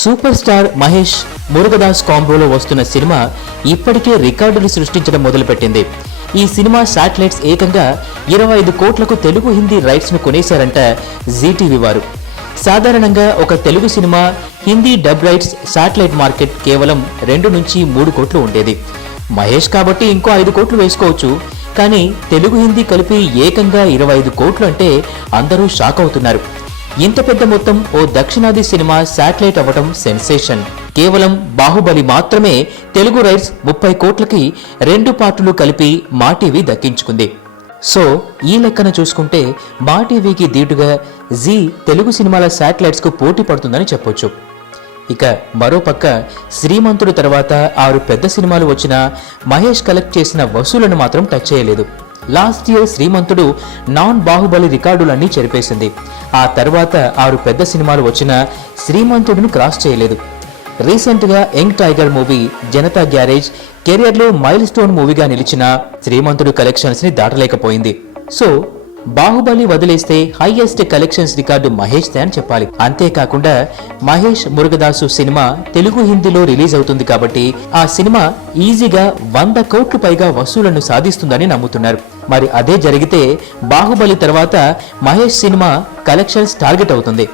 Super star Mahesh Murugadoss కాంబోలో వస్తున్న cinema ఇప్పటికే రికార్డులు సృష్టించడం మొదలుపెట్టింది. ఈ సినిమా శాటిలైట్స్ ఏకంగా 25 కోట్లకు తెలుగు హిందీ రైట్స్ ను కొనేశారంట జీటీవీ వారు. సాధారణంగా ఒక Telugu cinema Hindi dub rights satellite market కేవలం 2 నుంచి 3 కోట్లు ఉండేది. మహేష్ కాబట్టి ఇంకో 5 కోట్లు వేసుకోవచ్చు. కానీ తెలుగు హిందీ కలిపి ఏకంగా 25 కోట్లు అంటే అందరూ షాక్ అవుతున్నారు. ఇంత పెద్ద మొత్తం ఓ దక్షిణాది సినిమా శాటిలైట్ అవ్వడం సెన్సేషన్. కేవలం బాహుబలి మాత్రమే తెలుగు రైట్స్ 30 కోట్లకి 2 పార్టులు కలిపి మా టీవీ దక్కించుకుంది. సో ఈ లెక్కన చూసుకుంటే మా టీవీకి దీటుగా జీ తెలుగు సినిమాల శాటిలైట్స్ కు పోటీ పడుతుందని చెప్పొచ్చు. ఇక మరోపక్క శ్రీమంతుడు తర్వాత 6 పెద్ద సినిమాలు వచ్చినా మహేష్ కలెక్ట్ చేసిన వసూలను మాత్రం టచ్ చేయలేదు. లాస్ట్ ఇయర్ శ్రీమంతుడు నాన్ బాహుబలి రికార్డులన్నీ చెరిపేసింది. ఆ తర్వాత 6 పెద్ద సినిమాలు వచ్చినా శ్రీమంతుడిని క్రాస్ చేయలేదు. రీసెంట్ గా young tiger movie, Janata garage career లో మైల్ స్టోన్ మూవీగా నిలిచిన శ్రీమంతుడు కలెక్షన్స్ ని దాటలేకపోయింది. సో బాహుబలి వదిలేస్తే highest collections record Mahesh they అని చెప్పాలి. అంతేకాకుండా మహేష్ మురుగదాసు సినిమా తెలుగు హిందీలో రిలీజ్ అవుతుంది కాబట్టి ఆ సినిమా ఈజీగా 100 కోట్లు పైగా వసూళ్లను సాధిస్తుందని నమ్ముతున్నారు. మరి అదే జరిగితే బాహుబలి తర్వాత మహేష్ సినిమా కలెక్షన్స్ టార్గెట్ అవుతుంది.